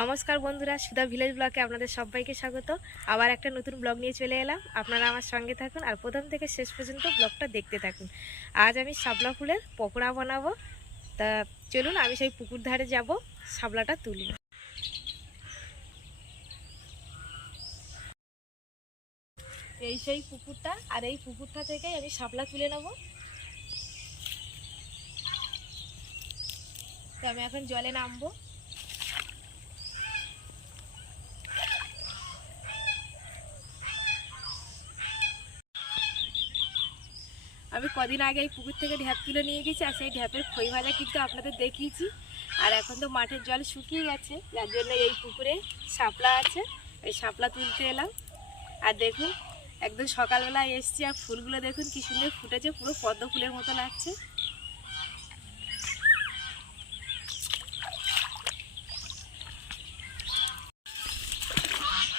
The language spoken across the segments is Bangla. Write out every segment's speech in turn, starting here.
নমস্কার বন্ধুরা, সুধা ভিলেজ ব্লগে আপনাদের সবাইকে স্বাগত। আবার একটা নতুন ব্লগ নিয়ে চলে এলাম। আপনারা আমার সঙ্গে থাকুন আর প্রথম থেকে শেষ পর্যন্ত ব্লগটা দেখতে থাকুন। আজ আমি শাপলা ফুলের পকোড়া বানাবো। তা চলুন, আমি সেই পুকুর ধারে যাব, শাপলাটা তুলি। এই সেই পুকুরটা, আর এই পুকুরটা থেকেই আমি শাপলা তুলে নেব। তো আমি এখন জলে নামবো আমি কদিন আগে এই পুকুর থেকে ঢ্যাপ তুলে নিয়ে গেছি, আর সেই ঢ্যাপের খই ভাজা কিন্তু আপনাদের দেখিয়েছি। আর এখন তো মাঠের জল শুকিয়ে গেছে, যার জন্য এই পুকুরে শাপলা আছে, এই শাপলা তুলতে এলাম। আর দেখুন, একদম সকালবেলা এসছি, আর ফুলগুলো দেখুন কি সুন্দর ফুটেছে, পুরো পদ্ম ফুলের মতো লাগছে।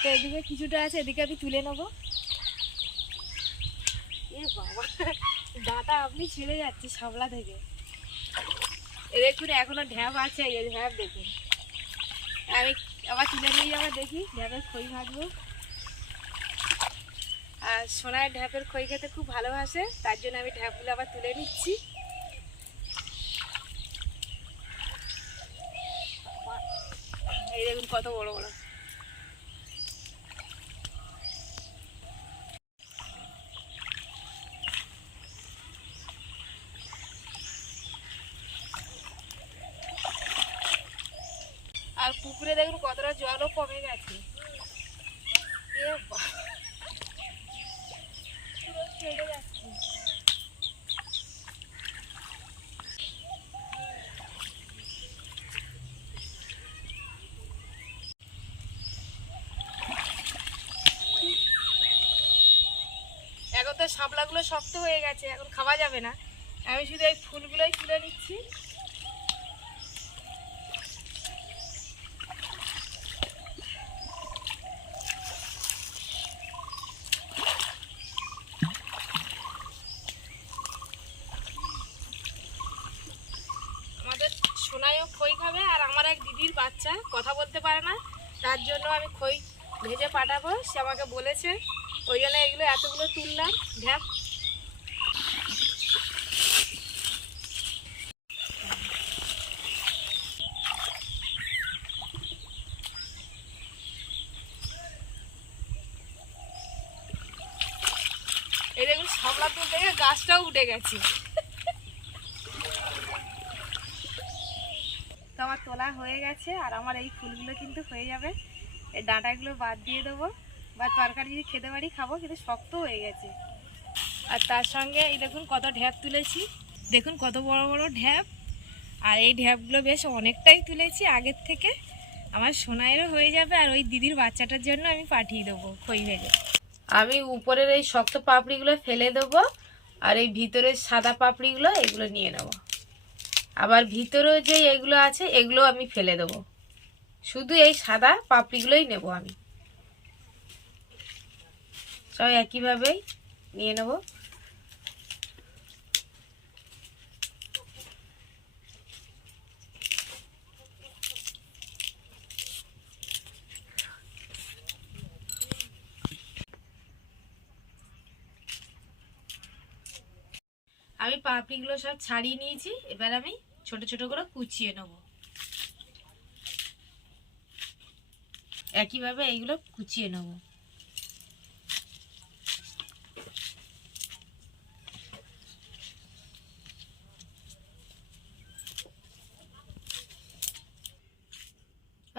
তো এদিকে কিছুটা আছে, এদিকে আমি তুলে নেব। বাবা আপনি ছেড়ে যাচ্ছে সাবলা থেকে। দেখুন এখনও ঢ্যাপ আছে, এই ঢ্যাপ দেখুন আমি আবার তুলে নিয়ে যাব, দেখি, ঢ্যাপের খই ভাজবো। আর সোনার ঢ্যাপের খই খেতে খুব ভালোবাসে, তার জন্য আমি ঢ্যাপগুলো আবার তুলে নিচ্ছি। এই দেখুন কত বড় বড় আর পুকুরে দেখুন কতটা জলও কমে গেছে। এখন তো শাপলাগুলো শক্ত হয়ে গেছে, এখন খাওয়া যাবে না। আমি শুধু এই ফুলগুলোই তুলে নিচ্ছি আমাদের সোনাইও খই খাবে আর আমার এক দিদির বাচ্চা কথা বলতে পারে না। তার জন্য আমি খই ভেজে পাঠাবো। সে আমাকে বলেছে। ওই জন্য এগুলো এতগুলো তুললাম। ঢ্যাপ এই দেখুন সামলা তুলতে গাছটাও উঠে গেছে। আমার তোলা হয়ে গেছে, আর আমার এই ফুলগুলো কিন্তু হয়ে যাবে। এই ডাঁটাগুলো বাদ দিয়ে দেবো। বা তরকারি যদি খেতে পারি, খাব, কিন্তু শক্ত হয়ে গেছে। আর তার সঙ্গে এই দেখুন কত ঢ্যাপ তুলেছি। দেখুন কত বড় বড় ঢ্যাপ। আর এই ঢ্যাপগুলো বেশ অনেকটাই তুলেছি আগের থেকে। আমার সোনাইয়েরও হয়ে যাবে, আর ওই দিদির বাচ্চাটার জন্য আমি পাঠিয়ে দেবো খই ভেজে। আমি উপরের এই শক্ত পাপড়িগুলো ফেলে দেবো, আর এই ভিতরের সাদা পাপড়িগুলো এগুলো নিয়ে নেব। আবার ভিতরেও যে এগুলো আছে এগুলো আমি ফেলে দেব। শুধু এই সাদা পাপড়িগুলোই নেব আমি। সব একইভাবেই নিয়ে নেব। পাপড়িগুলো সব ছাড়িয়ে নিয়েছি। এবার আমি ছোট ছোট করে কুচিয়ে নেব। একইভাবে এইগুলো কুচিয়ে নেব।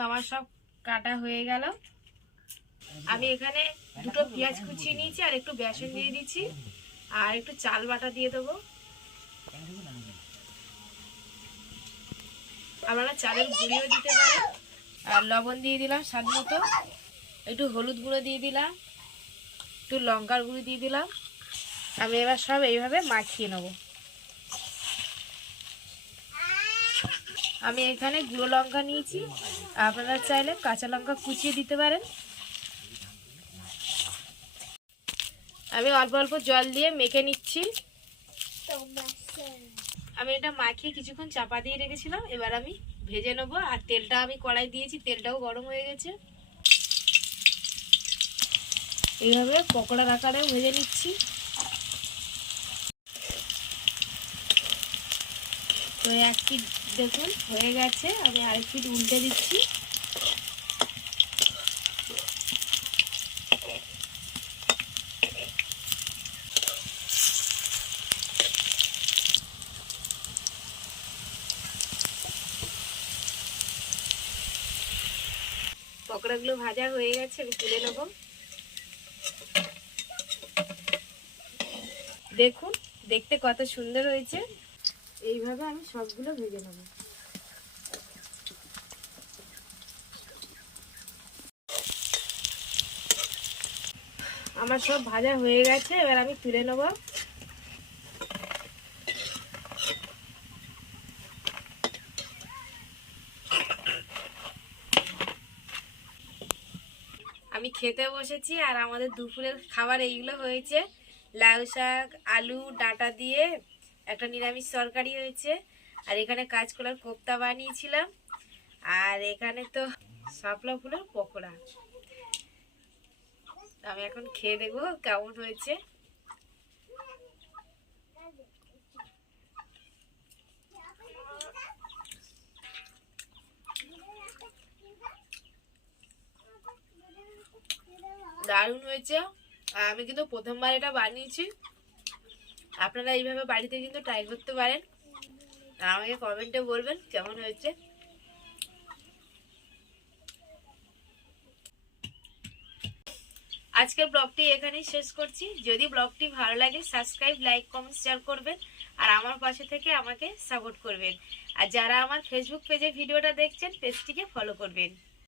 আমার সব কাটা হয়ে গেল। আমি এখানে দুটো পেঁয়াজ কুচিয়ে নিয়েছি আর একটু বেসন দিয়ে দিচ্ছি। আর একটু চাল বাটা দিয়ে দেবো। আপনারা চালের গুঁড়িও দিতে পারেন। আর লবণ দিয়ে দিলাম স্বাদ মতো। একটু হলুদ গুঁড়ো দিয়ে দিলাম। একটু লঙ্কার গুঁড়ো দিয়ে দিলাম। আমি এবার সব এইভাবে মাখিয়ে নেব। আমি এখানে গুঁড়ো লঙ্কা নিয়েছি। আপনারা চাইলে কাঁচা লঙ্কা কুচিয়ে দিতে পারেন। আমি অল্প অল্প জল দিয়ে মেখে নিচ্ছি। আমি এটা মাখিয়ে কিছুক্ষণ চাপা দিয়ে রেখেছিলাম, এবার আমি ভেজে নেব, আর তেলটা আমি কড়াই দিয়েছি, তেলটাও গরম হয়ে গেছে। এইভাবে পকোড়ার আকারে ভেজে নিচ্ছি। তো এক পিট দেখুন, হয়ে গেছে, আমি আরেক পিট উল্টে দিচ্ছি। পকোড়াগুলো ভাজা হয়ে গেছে, আমি তুলে নেব। দেখুন, দেখতে কত সুন্দর হয়েছে। এইভাবে আমি সবগুলো ভেজে নেব। আমার সব ভাজা হয়ে গেছে, এবার আমি তুলে নেব। আমি খেতে বসেছি আর আমাদের দুপুরের খাবার এইগুলো হয়েছে। লাউ শাক, আলু, ডাঁটা দিয়ে একটা নিরামিষ তরকারি হয়েছে। আর এখানে কাজ করার কোপ্তা বানিয়েছিলাম। আর এখানে তো শাপলা ফুলের পকোড়া। আমি এখন খেয়ে দেখব কেমন হয়েছে। দারুণ হয়েছে। আর আমি কিন্তু প্রথমবার এটা বানিয়েছি। আপনারা এইভাবে বাড়িতে কিন্তু ট্রাই করতে পারেন। আর আমাকে কমেন্টে বলবেন কেমন হয়েছে। আজকের ব্লগটি এখানেই শেষ করছি। যদি ব্লগটি ভালো লাগে সাবস্ক্রাইব লাইক কমেন্ট শেয়ার করবেন। আর আমার পাশে থেকে আমাকে সাপোর্ট করবেন। আর যারা আমার ফেসবুক পেজে ভিডিওটা দেখছেন পেজটিকে ফলো করবেন।